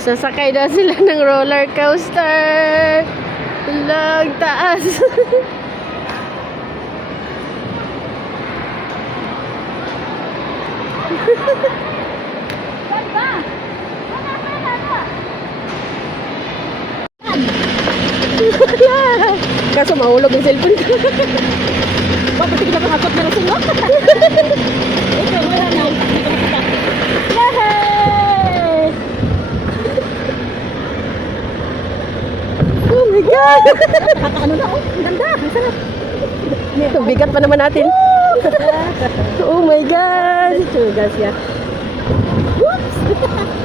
Sasakay daw sila ng roller coaster. Lag taas. Kaso mahulog yung cellphone ko. Bakit hindi ka nakakot na rason mo? Ito, wala na. Yay! Oh my God! Ano na, oh. Ang ganda. Ang sarap. Ito, bigat pa naman natin. Oh my God! Ito, guys, ya. Whoops!